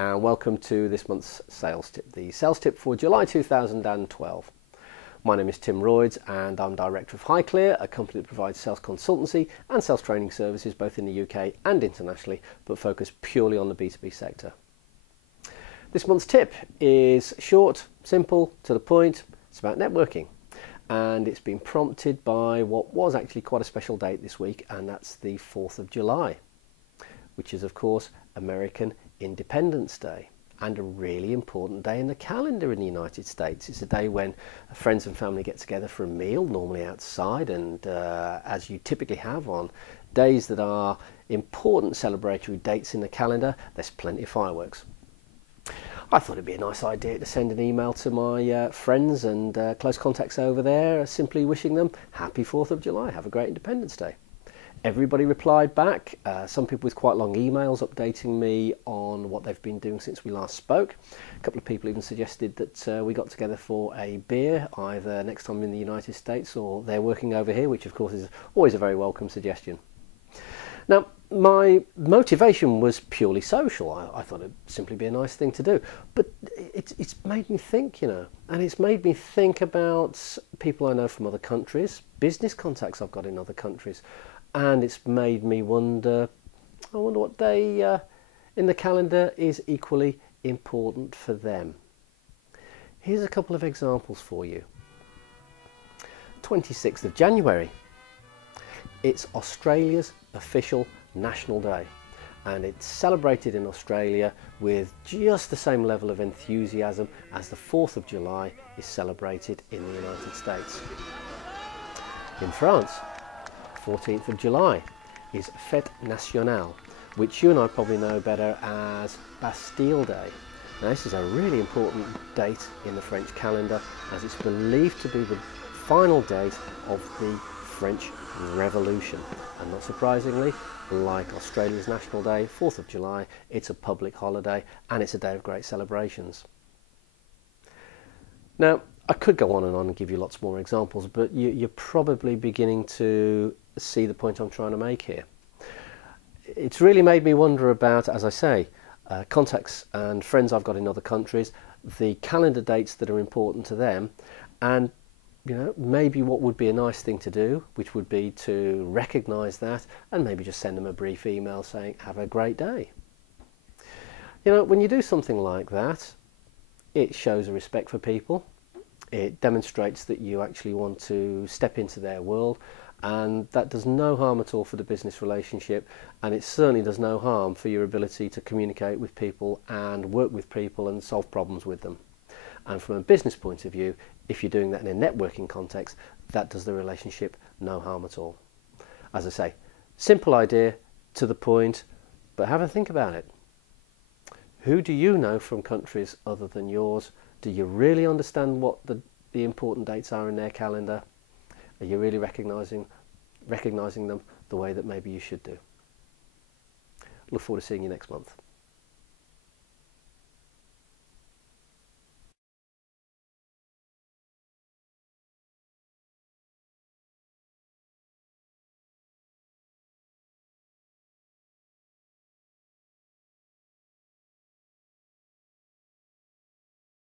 and welcome to this month's sales tip, the sales tip for July 2012. My name is Tim Royds and I'm director of Highclear, a company that provides sales consultancy and sales training services both in the UK and internationally, but focus purely on the B2B sector. This month's tip is short, simple, to the point. It's about networking, and it's been prompted by what was actually quite a special date this week, and that's the 4th of July, which is of course American Independence Day, and a really important day in the calendar in the United States. It's a day when friends and family get together for a meal, normally outside, and as you typically have on days that are important celebratory dates in the calendar, there's plenty of fireworks. I thought it'd be a nice idea to send an email to my friends and close contacts over there, simply wishing them happy 4th of July, have a great Independence Day. Everybody replied back, some people with quite long emails updating me on what they've been doing since we last spoke. A couple of people even suggested that we got together for a beer, either next time in the United States or they're working over here, which of course is always a very welcome suggestion. Now, my motivation was purely social. I thought it'd simply be a nice thing to do. But it's made me think, and it's made me think about people I know from other countries, business contacts I've got in other countries, and it's made me wonder, I wonder what day in the calendar is equally important for them. Here's a couple of examples for you. 26th of January. It's Australia's official National Day, and it's celebrated in Australia with just the same level of enthusiasm as the 4th of July is celebrated in the United States. In France, 14th of July is Fête Nationale, which you and I probably know better as Bastille Day. Now, this is a really important date in the French calendar, as it's believed to be the final date of the French Revolution. And not surprisingly, like Australia's National Day, 4th of July, it's a public holiday and it's a day of great celebrations. Now, I could go on and give you lots more examples, but you're probably beginning to see the point I'm trying to make here. It's really made me wonder about, as I say, contacts and friends I've got in other countries, the calendar dates that are important to them, and maybe what would be a nice thing to do, which would be to recognise that and maybe just send them a brief email saying, have a great day. When you do something like that, it shows a respect for people. It demonstrates that you actually want to step into their world, and that does no harm at all for the business relationship, and it certainly does no harm for your ability to communicate with people and work with people and solve problems with them. And from a business point of view, if you're doing that in a networking context, that does the relationship no harm at all. As I say, simple idea, to the point, but have a think about it. Who do you know from countries other than yours? Do you really understand what the important dates are in their calendar? Are you really recognising them the way that maybe you should do? Look forward to seeing you next month.